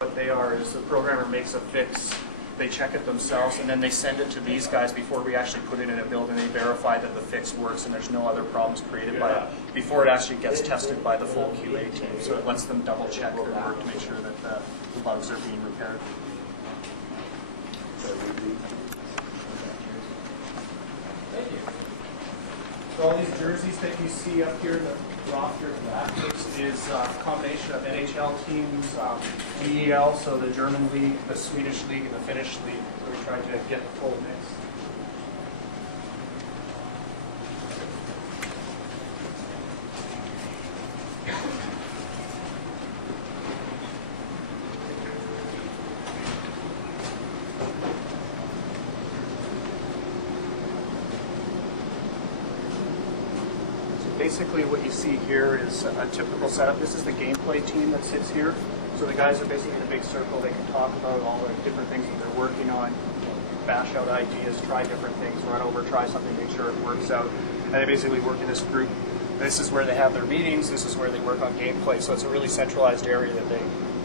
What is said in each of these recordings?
What they are is the programmer makes a fix, they check it themselves, and then they send it to these guys before we actually put it in a build, and they verify that the fix works and there's no other problems created by it before it actually gets tested by the full QA team. So it lets them double check their work to make sure that the bugs are being repaired. So all these jerseys that you see up here, the roster and backwards, is a combination of NHL teams, EEL, so the German league, the Swedish league, and the Finnish league. So we tried to get the full mix. Basically what you see here is a typical setup. This is the gameplay team that sits here. So the guys are basically in a big circle. They can talk about all the different things that they're working on, bash out ideas, try different things, run over, try something, make sure it works out. And they basically work in this group. This is where they have their meetings. This is where they work on gameplay. So it's a really centralized area that they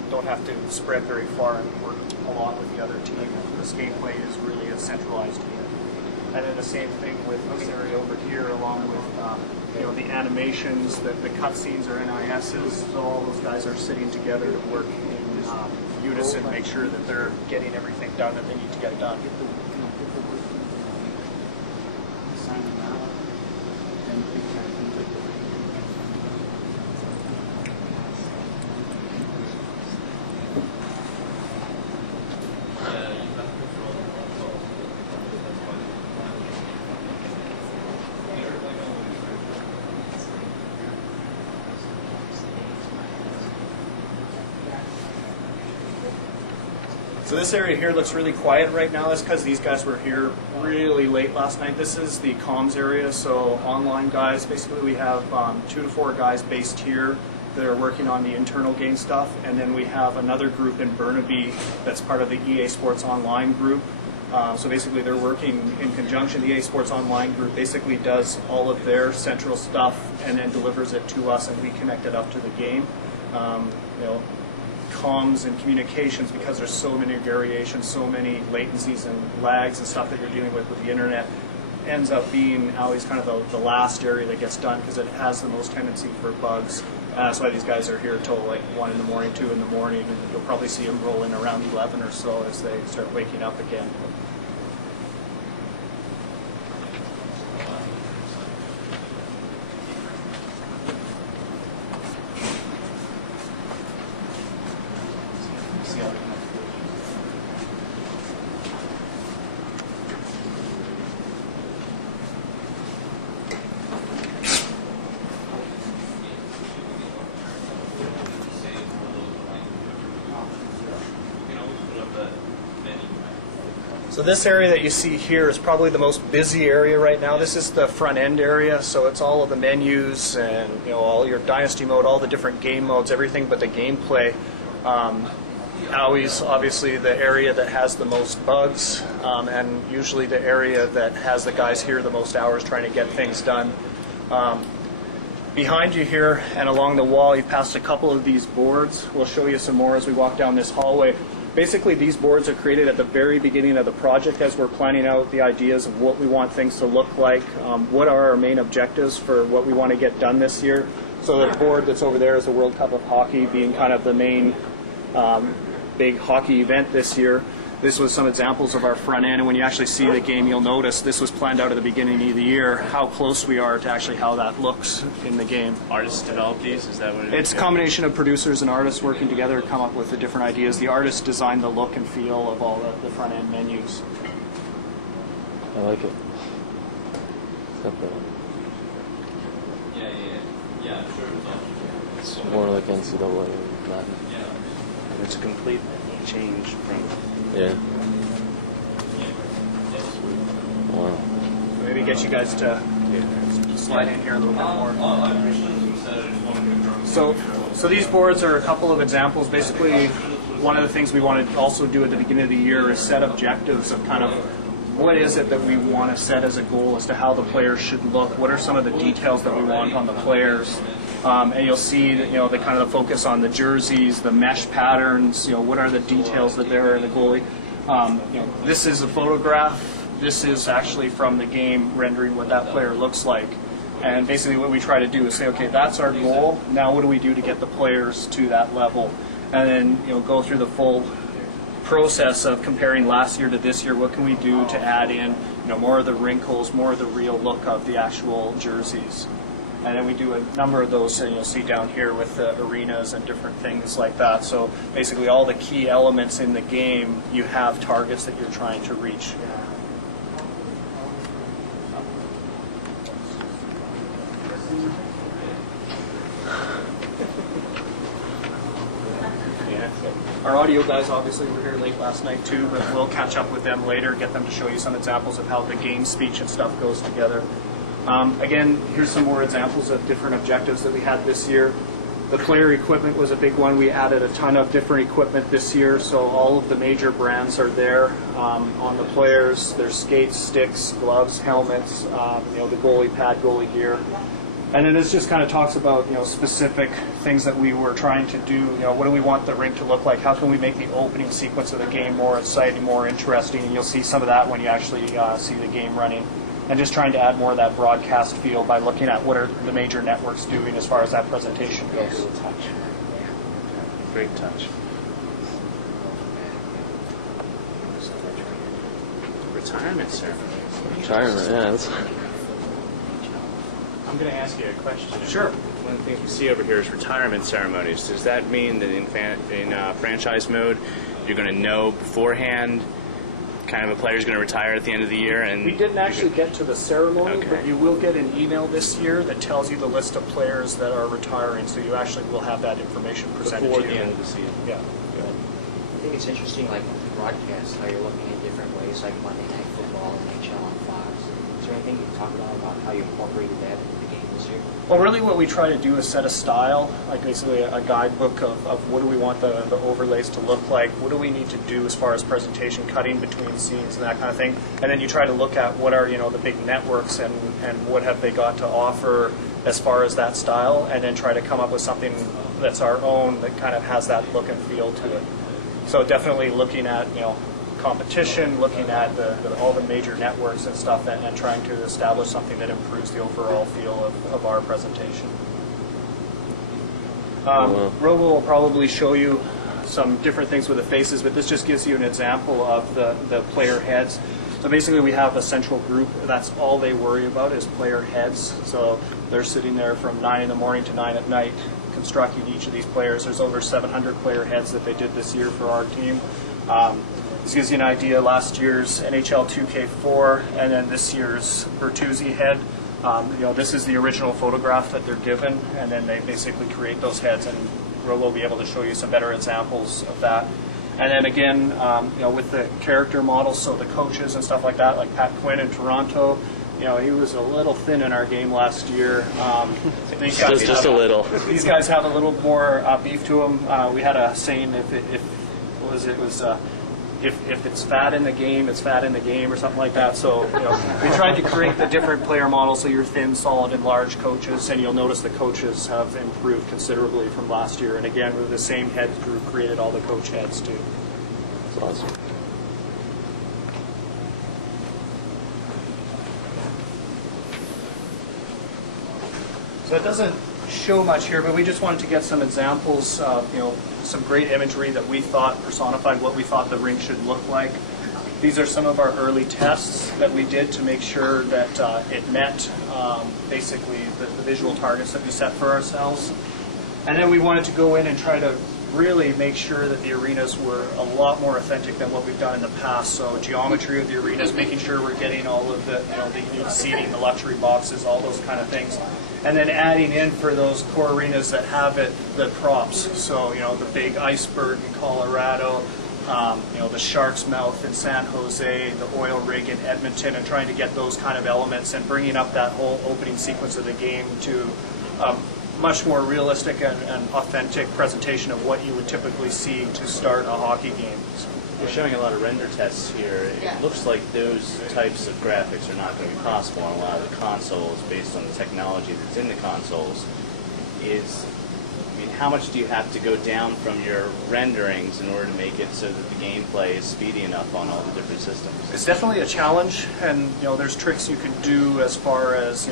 don't have to spread very far and work along with the other team. This gameplay is really a centralized team. And then the same thing with this area over here, along with the animations, the cutscenes or NISs. So all those guys are sitting together to work in unison, make sure that they're getting everything done that they need to get done. So this area here looks really quiet right now. That's because these guys were here really late last night. This is the comms area, so online guys. Basically we have 2 to 4 guys based here that are working on the internal game stuff, and then we have another group in Burnaby that's part of the EA Sports Online group. So basically they're working in conjunction. The EA Sports Online group basically does all of their central stuff and then delivers it to us, and we connect it up to the game. Comms and communications, because there's so many variations, so many latencies and lags and stuff that you're dealing with the internet, ends up being always kind of the last area that gets done because it has the most tendency for bugs. That's why these guys are here till like 1 in the morning, 2 in the morning, and you'll probably see them roll in around 11 or so as they start waking up again. So this area that you see here is probably the most busy area right now. This is the front end area, so it's all of the menus and all your dynasty mode, all the different game modes, everything but the gameplay. Always obviously the area that has the most bugs, and usually the area that has the guys here the most hours trying to get things done. Behind you here and along the wall, you passed a couple of these boards. We'll show you some more as we walk down this hallway. Basically, these boards are created at the very beginning of the project as we're planning out the ideas of what we want things to look like, what are our main objectives for what we want to get done this year. So the board that's over there is the World Cup of Hockey, being kind of the main big hockey event this year. This was some examples of our front end, and when you actually see the game, you'll notice this was planned out at the beginning of the year, how close we are to actually how that looks in the game. Artists develop these? Is that what it is? It's a combination of producers and artists working together to come up with the different ideas. The artists design the look and feel of all the front end menus. I like it. Yeah, sure. It's more like NCAA. It's a complete change from... Yeah. Wow. Maybe get you guys to slide in here a little bit more. So these boards are a couple of examples. Basically, one of the things we want to also do at the beginning of the year is set objectives of kind of what is it that we want to set as a goal as to how the players should look, what are some of the details that we want on the players. And you'll see that, they kind of focus on the jerseys, the mesh patterns, what are the details that there are in the goalie. This is a photograph. This is actually from the game rendering what that player looks like. And basically what we try to do is say, okay, that's our goal. Now what do we do to get the players to that level? And then go through the full process of comparing last year to this year. What can we do to add in more of the wrinkles, more of the real look of the actual jerseys? And then we do a number of those, and you'll see down here with the arenas and different things like that. So basically all the key elements in the game, you have targets that you're trying to reach. Our audio guys obviously were here late last night too, but we'll catch up with them later, get them to show you some examples of how the game speech and stuff goes together. Again, here's some more examples of different objectives that we had this year. The player equipment was a big one. We added a ton of different equipment this year, so all of the major brands are there on the players. There's skates, sticks, gloves, helmets, the goalie pad, goalie gear. And then this just kind of talks about specific things that we were trying to do. What do we want the rink to look like? How can we make the opening sequence of the game more exciting, more interesting? And you'll see some of that when you actually see the game running. And just trying to add more of that broadcast feel by looking at what are the major networks doing as far as that presentation goes. Great touch. Retirement ceremony. Retirement, yeah. That's... I'm going to ask you a question. Sure. One of the things we see over here is retirement ceremonies. Does that mean that in franchise mode, you're going to know beforehand kind of a player's going to retire at the end of the year? And we didn't actually get to the ceremony, okay. But you will get an email this year that tells you the list of players that are retiring, so you actually will have that information presented before to you. the end of the season. Yeah. I think it's interesting, like broadcast, how you're looking at different ways, like Monday Night Football, NHL on Fox. Is there anything you can talk about how you incorporated that into the game this year? Well, really what we try to do is set a style, like basically a guidebook of what do we want the overlays to look like, what do we need to do as far as presentation, cutting between scenes and that kind of thing. And then you try to look at what are the big networks and what have they got to offer as far as that style, and then try to come up with something that's our own that kind of has that look and feel to it. So definitely looking at competition, looking at all the major networks and stuff, and trying to establish something that improves the overall feel of our presentation. Robo will probably show you some different things with the faces, but this just gives you an example of the player heads. So basically we have a central group, that's all they worry about is player heads. So they're sitting there from 9 in the morning to 9 at night constructing each of these players. There's over 700 player heads that they did this year for our team. This gives you an idea, last year's NHL 2K4 and then this year's Bertuzzi head. This is the original photograph that they're given, and then they basically create those heads, and Robo will be able to show you some better examples of that. And then again, with the character models, so the coaches and stuff like that, like Pat Quinn in Toronto, he was a little thin in our game last year. Just a little. These guys have a little more beef to them. We had a saying, if it's fat in the game, it's fat in the game, or something like that. So we tried to create the different player models, so you're thin, solid, and large coaches, and you'll notice the coaches have improved considerably from last year. And again, with the same head crew, created all the coach heads too. That's awesome. So it doesn't show much here, but we just wanted to get some examples of some great imagery that we thought personified what we thought the rink should look like. These are some of our early tests that we did to make sure that it met basically the visual targets that we set for ourselves. And then we wanted to go in and try to really make sure that the arenas were a lot more authentic than what we've done in the past. So geometry of the arenas, making sure we're getting all of the the unique seating, the luxury boxes, all those kind of things. And then adding in for those core arenas that have it, the props. So the big iceberg in Colorado, the Shark's Mouth in San Jose, the oil rig in Edmonton, and trying to get those kind of elements and bringing up that whole opening sequence of the game to much more realistic and authentic presentation of what you would typically see to start a hockey game. We're showing a lot of render tests here. It looks like those types of graphics are not going to be possible on a lot of the consoles based on the technology that's in the consoles. is, I mean, how much do you have to go down from your renderings in order to make it so that the gameplay is speedy enough on all the different systems? It's definitely a challenge, and there's tricks you can do as far as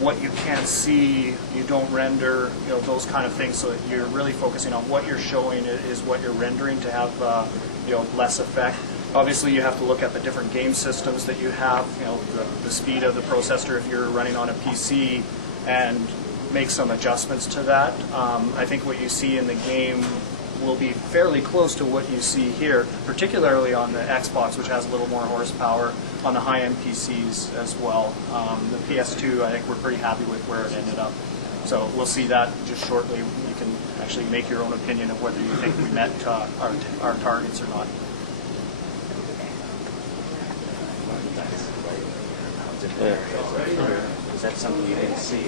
what you can't see, you don't render, those kind of things. So that you're really focusing on what you're showing is what you're rendering to have less effect. Obviously, you have to look at the different game systems that you have, the speed of the processor if you're running on a PC, and make some adjustments to that. I think what you see in the game will be fairly close to what you see here, particularly on the Xbox, which has a little more horsepower, on the high-end PCs as well. The PS2, I think we're pretty happy with where it ended up. So we'll see that just shortly. You can actually make your own opinion of whether you think we met our targets or not. Yeah. Is that something you didn't see?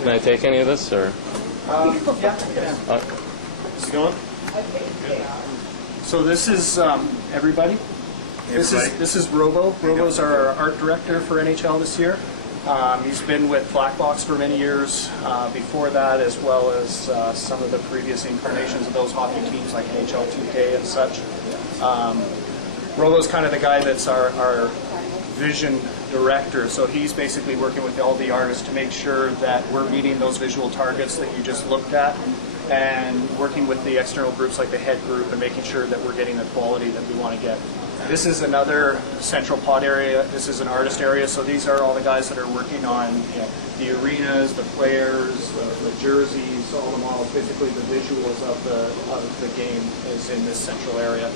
Can I take any of this, or? Yeah. Is it going? So this is everybody. This is Robo. Robo's our art director for NHL this year. He's been with Black Box for many years before that, as well as some of the previous incarnations of those hockey teams like NHL 2K and such. Robo's kind of the guy that's our vision director, so he's basically working with all the artists to make sure that we're meeting those visual targets that you just looked at, and working with the external groups like the head group and making sure that we're getting the quality that we want to get. This is another central pod area. This is an artist area, so these are all the guys that are working on the arenas, the players, the jerseys, all the models. Basically, the visuals of the game is in this central area.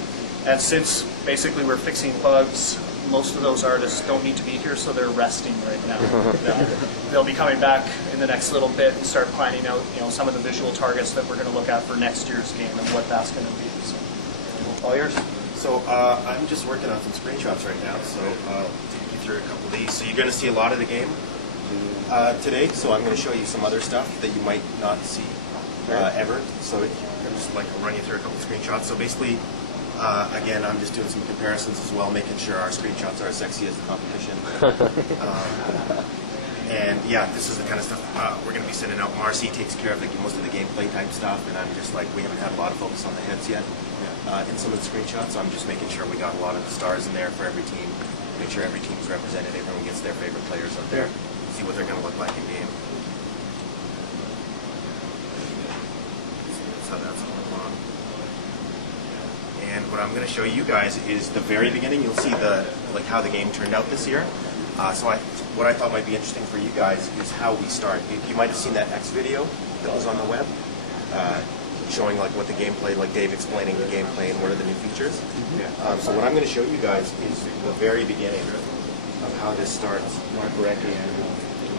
And since basically we're fixing bugs, most of those artists don't need to be here, so they're resting right now. They'll be coming back in the next little bit and start planning out, some of the visual targets that we're going to look at for next year's game and what that's going to be. So, all yours. So I'm just working on some screenshots right now, so I'll take you through a couple of these. So you're going to see a lot of the game today, so I'm going to show you some other stuff that you might not see ever. So I'm just like run you through a couple of screenshots. So basically, again, I'm just doing some comparisons as well, making sure our screenshots are as sexy as the competition. And yeah, this is the kind of stuff we're going to be sending out. Marcy takes care of most of the gameplay type stuff, and I'm just like, we haven't had a lot of focus on the heads yet in some of the screenshots, so I'm just making sure we got a lot of the stars in there for every team, make sure every team's represented, everyone gets their favorite players up there, see what they're going to look like in game. That's how that's going along. And what I'm going to show you guys is the very beginning. You'll see how the game turned out this year. What I thought might be interesting for you guys is how we start. You might have seen that X video that was on the web, showing what the gameplay, like Dave explaining the gameplay and what are the new features. So what I'm going to show you guys is the very beginning of how this starts.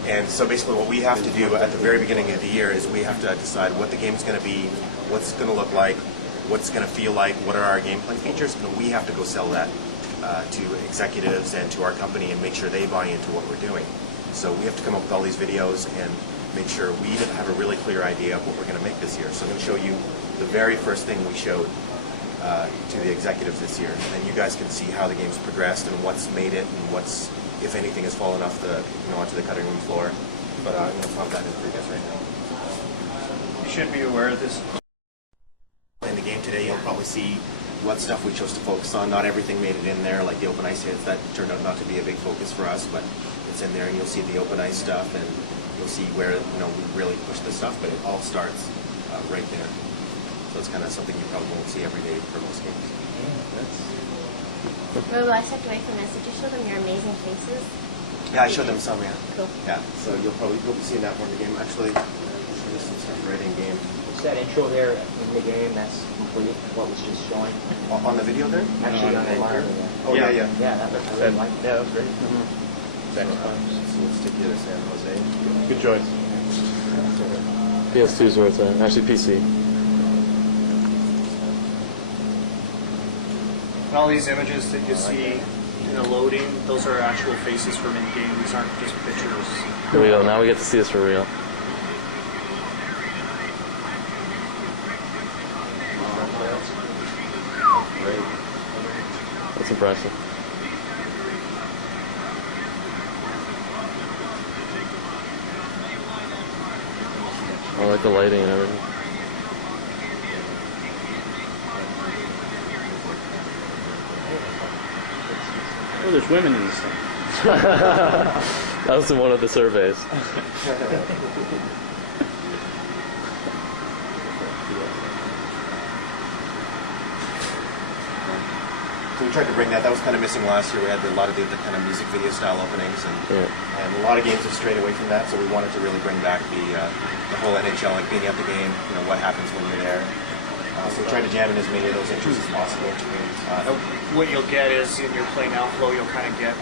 And so basically what we have to do at the very beginning of the year is we have to decide what the game's going to be, what's going to look like, what's going to feel like, what are our gameplay features, and we have to go sell that to executives and to our company and make sure they buy into what we're doing. So we have to come up with all these videos and make sure we have a really clear idea of what we're going to make this year. So I'm going to show you the very first thing we showed to the executives this year, and then you guys can see how the game's progressed and what's made it and what's, if anything, has fallen off onto the cutting room floor. But I'm going to pop that in for you guys right now. You should be aware of this. In the game today, you'll probably see what stuff we chose to focus on. Not everything made it in there, like the open ice hits. That turned out not to be a big focus for us, but it's in there, and you'll see the open ice stuff, and you'll see where we really push this stuff. But it all starts right there. So it's kind of something you probably won't see every day for most games. Robo, I stepped away from this. Did you show them your amazing faces? Yeah, I showed them some. Yeah. Cool. Yeah. So you'll be seeing that more in the game. Actually, there's some stuff right in game. That intro there in the game, that's complete, what was just showing. On the video there? Actually, on the line. Oh, yeah. Yeah, that looked really like Yeah, that was great. So let's take you to San Jose. Good choice. PS2 is where it's at. Actually, PC. And all these images that you see in the loading, those are actual faces from in-game. These aren't just pictures. Here we go. Now we get to see this for real. That's impressive. like the lighting and everything. Oh, there's women in this thing. That was in one of the surveys. So we tried to bring that. That was kind of missing last year. We had a lot of the kind of music video style openings, and a lot of games have strayed away from that. So we wanted to really bring back the whole NHL, like being at the game. You know, what happens when you're there. So we tried to jam in as many of those entries as possible. What you'll get is in your play now flow, you'll kind of get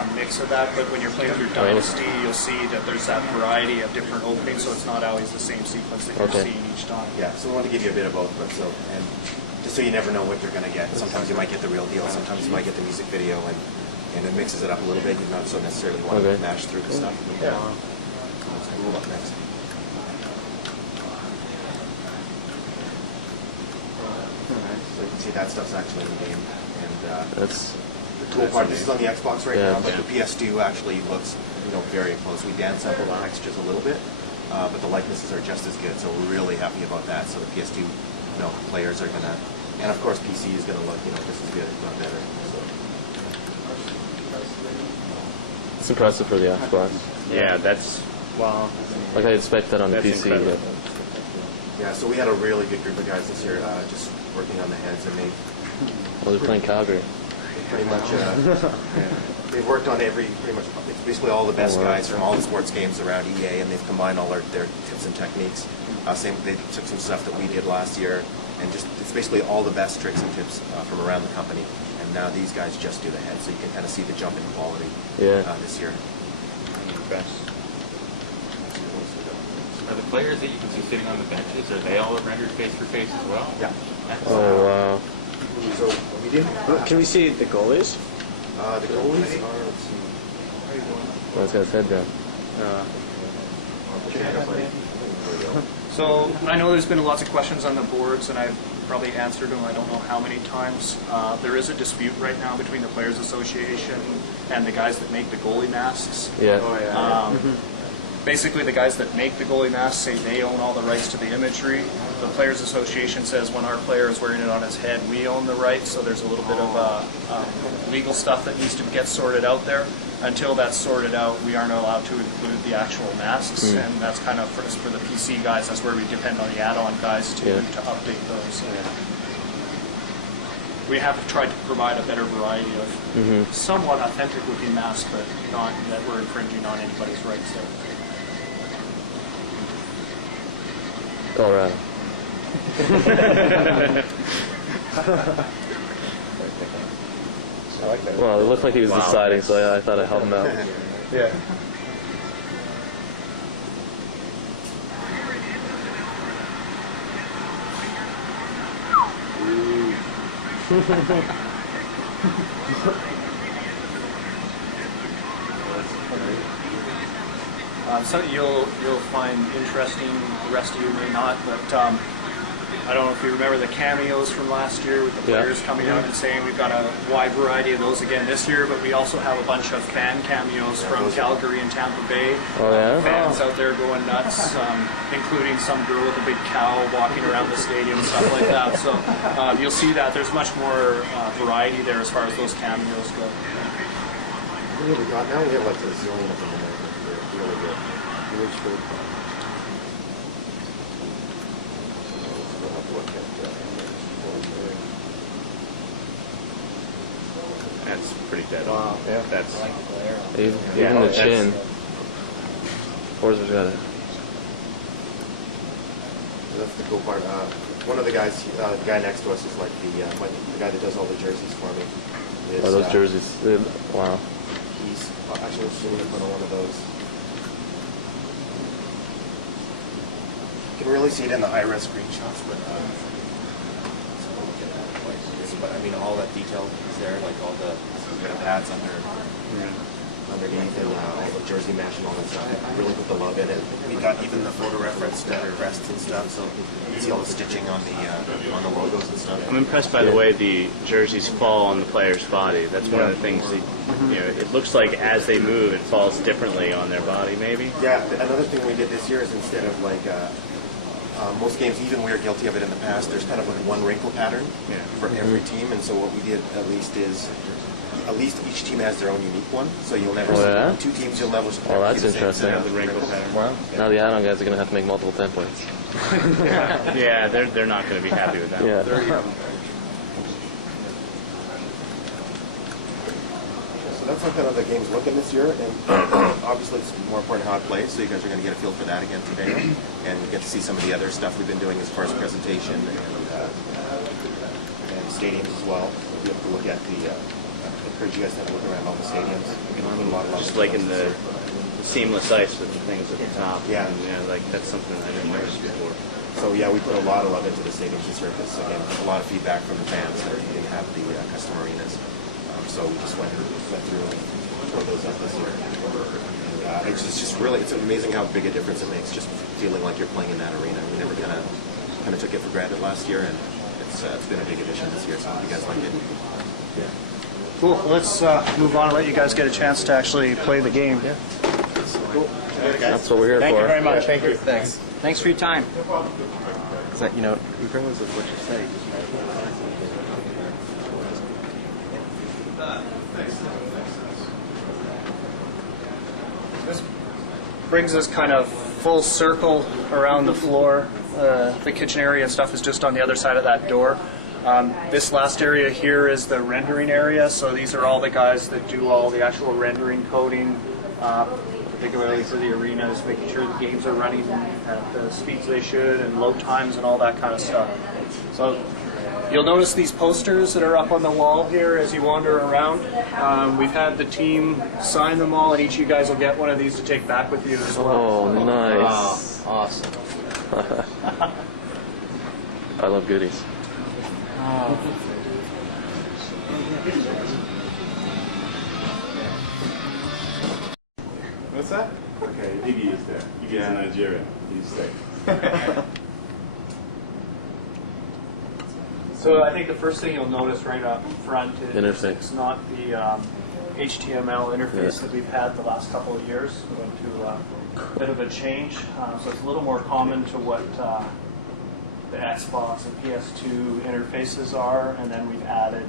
a mix of that. But when you're playing through Dynasty, you'll see that there's that variety of different openings, so it's not always the same sequence that you're seeing each time. Yeah, so we want to give you a bit of both, but and just so you never know what you're going to get. Sometimes you might get the real deal, sometimes you might get the music video, and it mixes it up a little bit. You not so necessarily want to mash through the stuff. But, let's move up next. So you can see that stuff's actually in the game, and That's the cool part. This is on the Xbox right now, but the PS2 actually looks very close. We down sampled the textures a little bit, but the likenesses are just as good. So we're really happy about that. So the PS2 players are gonna, and of course PC is gonna look just as good, if not better. So. it's impressive for the Xbox. Yeah, that's wow. Like I expect that on the That's PC. incredible. Yeah, so we had a really good group of guys this year, just working on the heads, and Well, they're playing Calgary. pretty much they've worked on pretty much it's basically all the best guys from all the sports games around EA, and they've combined all their tips and techniques. They took some stuff that we did last year, and it's basically all the best tricks and tips from around the company. And now these guys just do the head, so you can kind of see the jump in quality this year. Are the players that you can see sitting on the benches, are they all rendered face-for-face as well? Yeah. Oh wow. So we did. Can we see the goalies? The goalies are. Let's see. Well, it's got his head down. So I know there's been lots of questions on the boards, and I've probably answered them I don't know how many times. There is a dispute right now between the Players Association and the guys that make the goalie masks. Yeah. Basically, the guys that make the goalie masks say they own all the rights to the imagery. The Players Association says when our player is wearing it on his head, we own the rights. So there's a little bit of legal stuff that needs to get sorted out there. Until that's sorted out, we aren't allowed to include the actual masks, and that's kind of for the PC guys. That's where we depend on the add-on guys to update those. We have tried to provide a better variety of somewhat authentic-looking masks, but not that we're infringing on anybody's rights there. Colorado. Well, it looked like he was deciding, so I thought I'd help him out. Yeah. Something you'll find interesting, the rest of you may not, but I don't know if you remember the cameos from last year with the players coming out and saying we've got a wide variety of those again this year, but we also have a bunch of fan cameos from Calgary and Tampa Bay. Oh, yeah? Fans out there going nuts, including some girl with a big cow walking around the stadium and stuff like that. So you'll see that there's much more variety there as far as those cameos go. What have we got now? We have like a zillion of them in there. They're really good. Really good. That's pretty dead. Wow. Yeah. That's Even the chin. Forza's got it. That's the cool part. One of the guys, the guy next to us is like the guy that does all the jerseys for me. Is, Oh, those jerseys. Wow. He's actually zooming in front of one of those. You can really see it in the high-res screenshots, but I mean, all that detail is there, like all the pads underneath and all the jersey mesh and all that stuff. We really put the love in it. We got even the photo reference crests and stuff, so you can see all the stitching on the logos and stuff. I'm impressed by the way the jerseys fall on the player's body. That's one of the things that, it looks like as they move, it falls differently on their body, maybe. Yeah, another thing we did this year is instead of like Most games, even we are guilty of it in the past, there's kind of like one wrinkle pattern for every team, and so what we did at least is, at least each team has their own unique one, so you'll never see two teams, you'll never see Well, that's the same interesting. set of wrinkles. Wow. Now the add-on guys are going to have to make multiple templates. Yeah, they're not going to be happy with that. Yeah. So that's how kind of the game's looking this year, and obviously it's more important how it plays, so you guys are going to get a feel for that again today, and get to see some of the other stuff we've been doing as far as presentation and stadiums as well. You'll be able to look at the, I encourage you guys to have a look around all the stadiums. You can learn a lot Just like in the seamless ice with the things at the top. Yeah. And, like that's something I didn't notice before. So yeah, we put a lot of love into the stadiums this year, because again, a lot of feedback from the fans that didn't have the custom arenas. So we just went through and tore those up this year. And, it's just really, it's amazing how big a difference it makes, just feeling like you're playing in that arena. We never kind of took it for granted last year, and it's been a big addition this year. So I hope you guys like it. Cool. Let's move on and let you guys get a chance to actually play the game. Yeah. Cool. That's what we're here Thank for. you very much. Thank you. Thanks. Thanks for your time. Is that, regardless of what you say, This brings us kind of full circle around the floor. The kitchen area and stuff is just on the other side of that door. This last area here is the rendering area, so these are all the guys that do all the actual rendering coding, particularly for the arenas, making sure the games are running at the speeds they should and load times and all that kind of stuff. So you'll notice these posters that are up on the wall here as you wander around. We've had the team sign them all, and each of you guys will get one of these to take back with you as well. Oh, nice. Awesome. I love goodies. What's that? Okay, Iggy is there. Iggy is Nigerian. He's safe. So I think the first thing you'll notice right up front is Interface. it's not the HTML interface that we've had the last couple of years. We went to a bit of a change, so it's a little more common to what the Xbox and PS2 interfaces are, and then we've added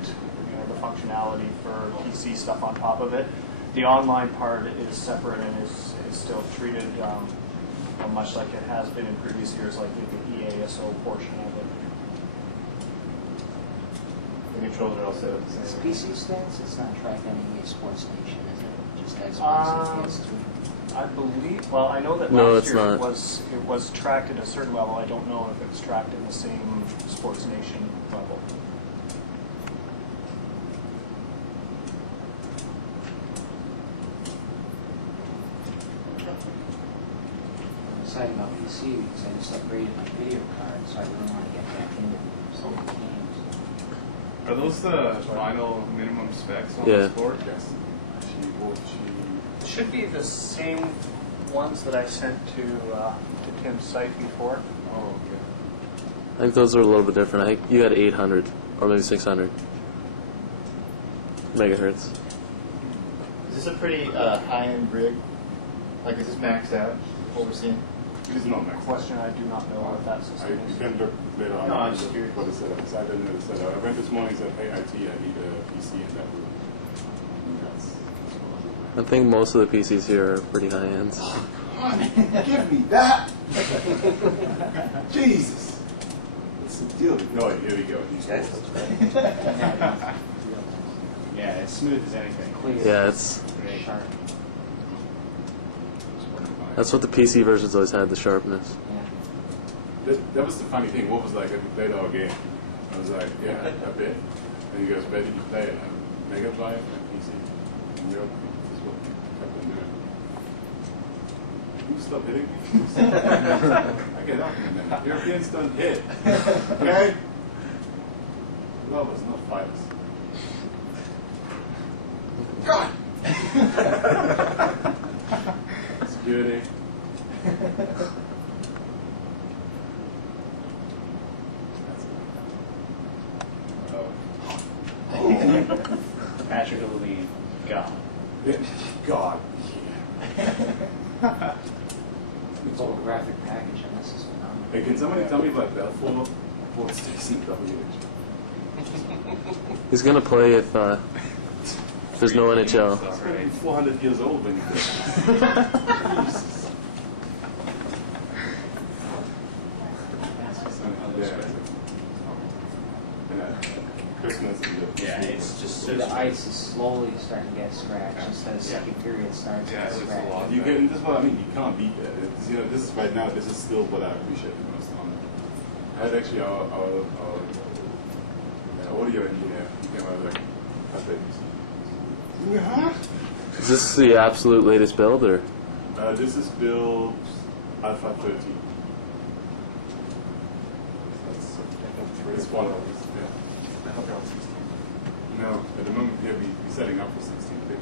the functionality for PC stuff on top of it. The online part is separate and is still treated much like it has been in previous years, like the EASO portion of it. The controls are all set up the It's same. PC stats, it's not tracking any Sports Nation, is it? Just Xbox and PS2. I believe. Well, I know that No, last it's year not. it was tracked at a certain level. I don't know if it's tracked in the same Sports Nation level. I'm excited about PC because I just upgraded my video card, so I really want to get back into some of the games. Are those the final minimum specs on Yeah. the sport? Yes. It should be the same ones that I sent to Tim's site before. Oh, okay. I think those are a little bit different. I think you had 800 or maybe 600 megahertz. Is this a pretty high-end rig? Like, is this maxed out, what we're seeing? It's not max. Question I do not know what that You system is. can look later on. No, I'm just curious. What the setup is. I don't know the setup. I went this morning and said, hey, IT, I need a PC in that room. That's I think most of the PCs here are pretty high ends. Give me that! Jesus! What's the deal? no, here we go. These Yeah, it's smooth as anything. Clear. Yeah, it's Sharp. that's what the PC versions always had, the sharpness. Yeah. That was the funny thing. What was like, we played our game. I was like, yeah, a bit. And he goes, where did you play it? Megabyte and PC. And you're this is what we kept on doing. You stop hitting me. I get up in a minute. Europeans don't hit. Okay? Love us, not fight us. God! Security. Patrick will leave. God. God. The whole graphic package on this is phenomenal. Hey, can somebody tell me about Belfort, Fort Stacey, WH? He's gonna play if there's no NHL. He's 400 years old when he does. Christmas and it's just So the ice is slowly starting to get scratched instead of second period starting to get scratched. You get, this is what I mean. You can't beat that. It's, you know, this is right now. This is still what I appreciate the most on it. I had actually our audio engineer. He came out like, I said, Is this the absolute latest build, or? this is build Alpha 13. It's one of those. Yeah. No, at the moment we're setting up for 1650.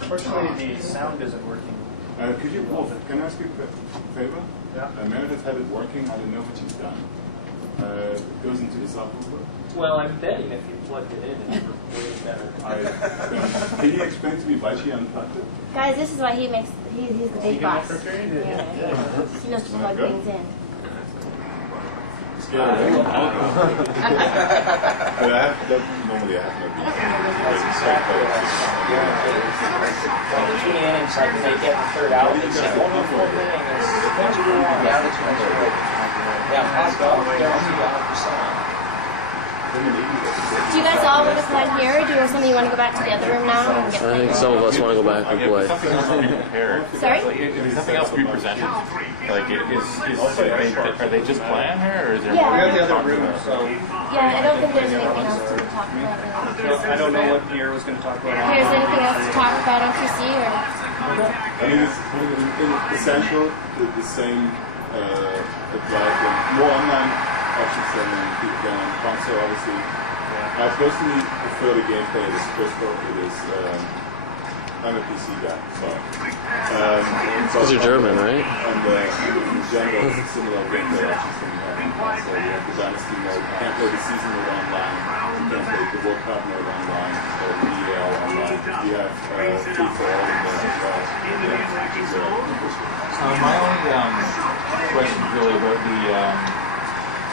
Unfortunately, the sound isn't working. Could you, Wolf, can I ask you a favor? Yeah. Meredith had it working. I don't know what she's done. It goes into the subwoofer. Well, I'm betting if you plugged it in, it's way better. Can you explain to me why she unplugged it? Guys, this is why he's the big boss. Yeah. He knows to plug things in. But I have, normally I have no Between the innings, like they get the third out, it's like one full inning is yeah, that's right. Yeah, possible, guaranteed 100%. Do you guys all want to play here, or do you some of you want to go back to the other room now and get I think played? some of us want to go back and play. Something else to be prepared. Sorry? Like, is something else to be presented? Like, are they just playing here, or is there Yeah. more? We have the other room, so Yeah, I don't think there's anything else to talk about. Really. I don't know what Pierre was going to talk about. Here's anything else to talk about on QC, or? I mean, it's essential, the same applies to more online options than on console, obviously. I personally prefer the gameplay as crystal. It is, I'm a PC guy, so. Because you're German, right? And in general, it's similar gameplay options than you have on console. You have the Dynasty mode, you can't play the season mode online, you can't play the World Cup mode online, or the EL online. You have free for all in there as well. My only question is really about the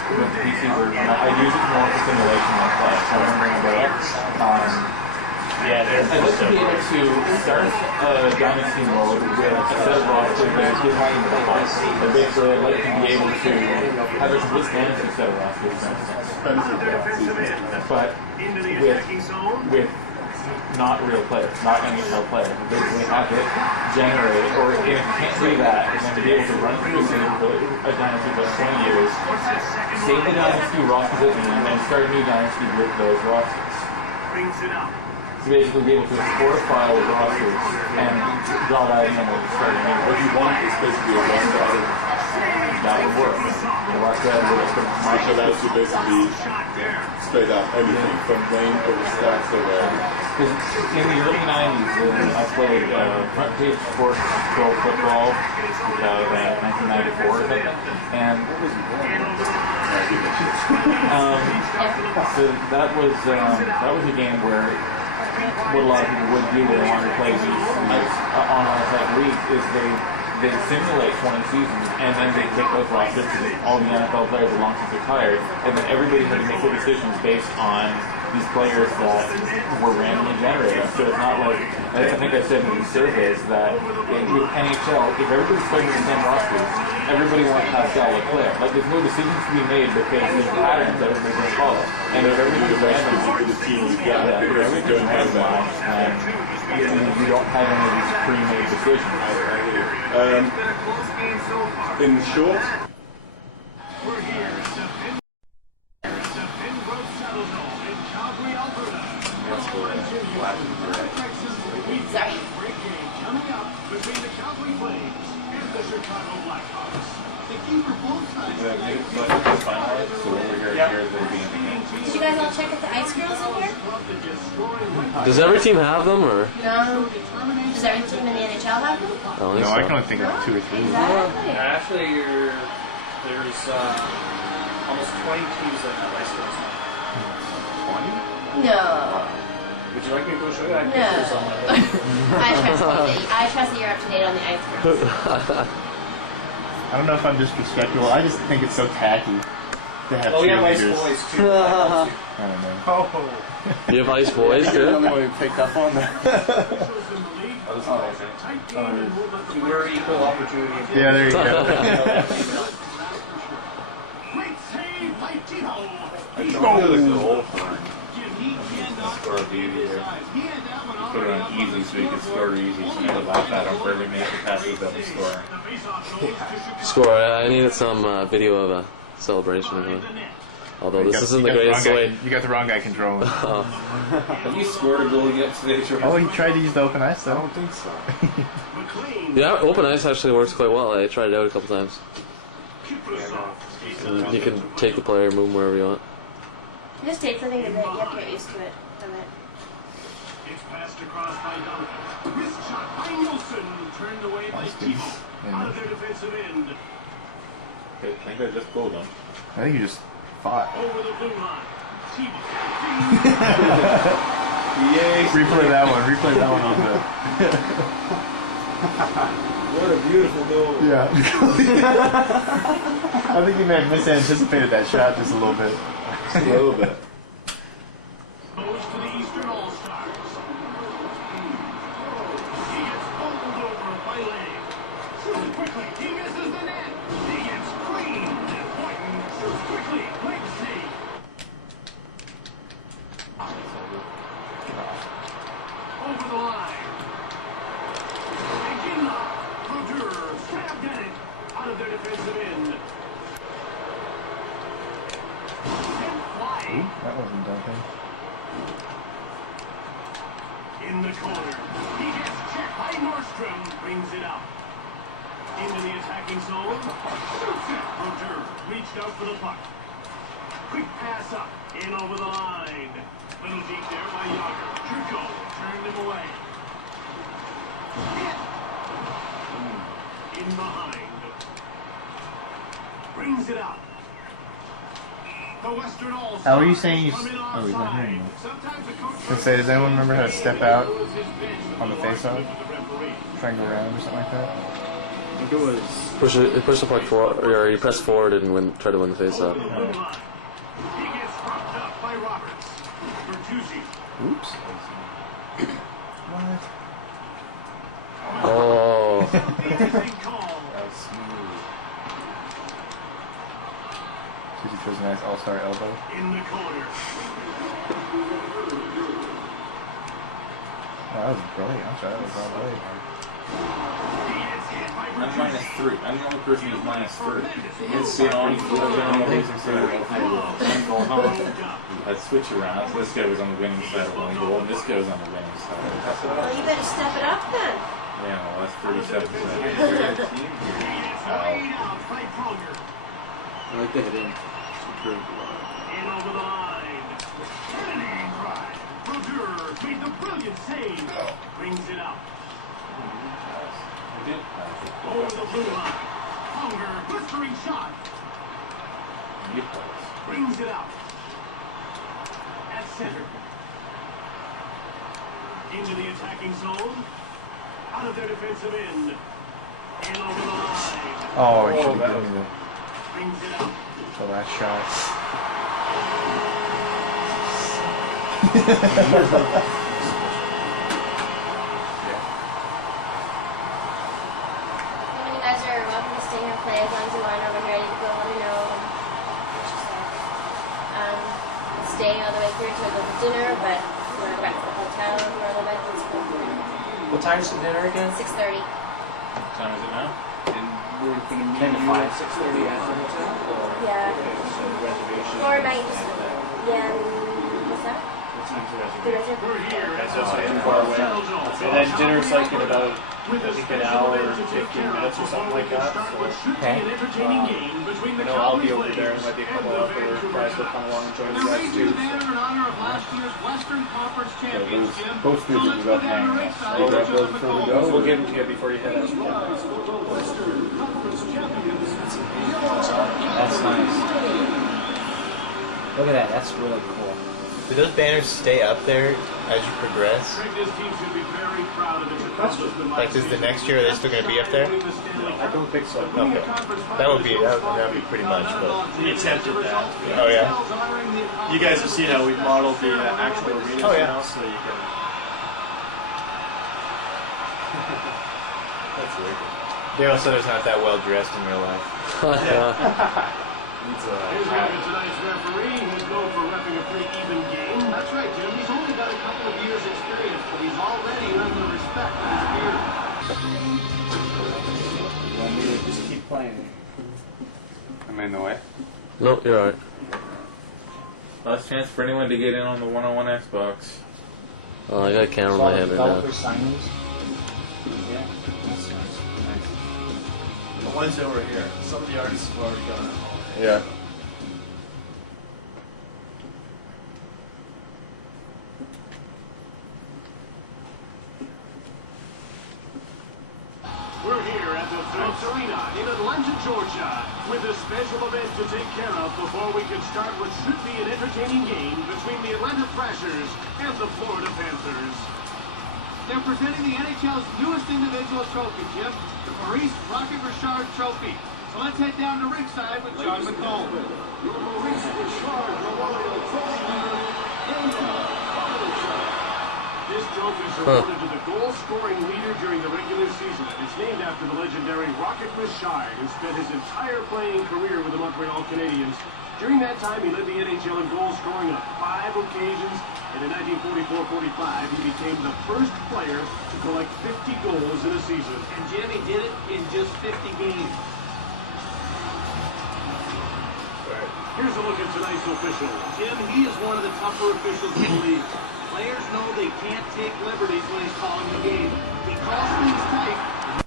PC version. I use it more for simulation than play. So I'm wondering about I'd like to be able to start Dynasty mode with a set of rosters that is behind the box. And basically, I'd like to be able to have a complete Dynasty set of rosters, for instance. But with not real players, not NHL players. Basically have it generate, or if you can't do that, then to be able to run through a Dynasty for 20 years, save the Dynasty rosters at the end, and start a new Dynasty with those rosters. To basically be able to export a file with rosters and draw that in and start a new. What you want is basically a one-sided. That would work. The one-sided would work. Which allows you basically straight up anything from lane over stats over. Because in the early 90s, I played front page sports pro football, 1994 or something, and so that was a game where what a lot of people would do when they wanted to play these online type leagues is they simulate 20 seasons and then they take those rosters because all the NFL players are long since retired, and then everybody had to make their decisions based on these players that were randomly generated. So it's not like, I think I said in these surveys that with NHL, if everybody's playing the same rosters, everybody wants Pascal Leclerc. Like there's no decisions to be made because there's patterns that everybody's going to follow. And if everybody's random, then you don't have any of these pre-made decisions. In short, Sorry. Did you guys all check if the ice girls in here? Does every team have them, or? No. Does every team in the NHL have them? I don't think so. I can only think of 2 or 3. Exactly. Actually, there's almost 20 teams that have ice girls now. 20? No. Would you like me to go show you? I have No. pictures on my I trust that you're up to date on the ice cream. I don't know if I'm disrespectful. I just think it's so tacky to have Oh, we have ice cheerleaders. boys too. That helps you. I don't know. Oh. You have ice boys You're the only too? one who picked up on that. We're equal opportunity. Yeah, there you go. I tried to the goal for him. Score a beauty here. Put it on easy so you can score easy. So you can laugh at him for every minute the pass is double score. Score. I needed some video of a celebration of it. Although this isn't the greatest way. You got the wrong guy controlling. Have you scored a goal yet today, George? Oh, you tried to use the open ice though? I don't think so. Yeah, open ice actually works quite well. I tried it out a couple times. You can take the player, move him wherever you want. It just takes, I think, a bit. You have to get used to it. It's passed across by Duncan. Wrist shot by Nielsen. Turned away by Tebow. Out of their defensive end. I think I just pulled him. I think you just fought. Over the blue line. Tebow. Yay! Replay that one. Replay that one on the. What a beautiful goal. Yeah. I think you may have misanticipated that shot just a little bit. Just a little bit. Goes to the Eastern All-Stars. He gets bowled over by Lang. Shoots quickly. He misses the net. He gets cleaned. Boynton shoots quickly. Quick save. Over the line. McGinley. Brodeur stabbed at it. Out of their defensive end. That wasn't Duncan. In the corner. He gets checked by Nordstrom. Brings it out. Into the attacking zone. Shoots it. Brodeur reached out for the puck. Quick pass up. In over the line. Little deep there by Yager. Truco turned him away. Hit. In behind. Brings it out. The Western All-Stars. How are you saying you? Come in Oh, he's not hearing you. Sometimes the coach I was say, does anyone remember how to step out throws his bench on the face-off? Try and go around or something like that? I think it was. Push the puck forward, or you press forward and try to win the face-off. He gets propped up by Roberts. Bertuzzi. Oops. What? Oh. Interesting call. That's smooth. Susie throws a nice all-star elbow. In the corner. Oh, that was brilliant. I'm sorry, that was all right. He gets hit by I'm Bertuzzi. -3. I'm the only person who's -3. It's the only I'd switch around. So this guy was on the winning side of one goal, and this guy was on the winning side. Well, you better step it up then. Yeah, well, that's 37 seconds. He gets laid out by Pronger. I like the hit in. In over the line. Kennedy try. Brodeur made the brilliant save. Brings it out. I did pass it. Over the blue line. Pronger, blistering shot. You pass. Brings it out. At center. Into the attacking zone. Out of their defensive end. In over the line. Oh, he should have given me Brings it out. the last shot. When you guys are welcome to stay here and play as long as you want. When you're ready to go, let me know. Stay all the way through to go to dinner, but if you want to go back to the hotel for a little bit, it's cool. What time's the dinner again? 6:30. What time is it now? And we're going to meet 10 to 5. 6:30 at the hotel? Yeah. So the reservation. Or might just, yeah. What's that? What time's the The reservation? reservation. That's also too far away. And then dinner's like in about, I think, an hour and 15 minutes or something like that. So, Okay. I know I'll be over there. There might be a couple of other guys that come along and join you guys too. Both teams will be up hanging. We'll give them to you before you head out. That's nice. Look at that. That's really cool. Do those banners stay up there as you progress? This team should be very proud of its accomplishment. Like, is the next year are they still going to be up there? I don't think so. Okay. That would be pretty much. But We attempted that. oh yeah. You guys have seen how we've modeled the actual arenas Oh, yeah. now, so you can. That's weird. Daryl Sutter's not that well dressed in real life. Here's a look at tonight's referee. He's known for repping a pretty even game. That's right, Jim. He's only got a couple of years' experience, but he's already earned the respect of his peers. You want me to just keep playing? Am I in the way? No, you're alright. Last chance for anyone to get in on the one-on-one Xbox. Oh, I got a camera in my hand right now. Signings. Yeah, that's nice. The ones over here. Some of the artists have already gone. Yeah. We're here at the Phillips Arena in Atlanta, Georgia, with a special event to take care of before we can start what should be an entertaining game between the Atlanta Thrashers and the Florida Panthers. They're presenting the NHL's newest individual trophy, Jim, the Maurice Rocket Richard Trophy. So let's head down to ringside with John McCall. Your Maurice Richard Memorial Trophy winner, this trophy is awarded to the goal-scoring leader during the regular season. It's named after the legendary Rocket Richard, who spent his entire playing career with the Montreal Canadiens. During that time, he led the NHL in goal scoring on 5 occasions, and in 1944-45, he became the first player to collect 50 goals in a season. And Jimmy did it in just 50 games. Here's a look at tonight's official. Jim, he is one of the tougher officials in the league. Players know they can't take liberties when he's calling the game. He calls things tight.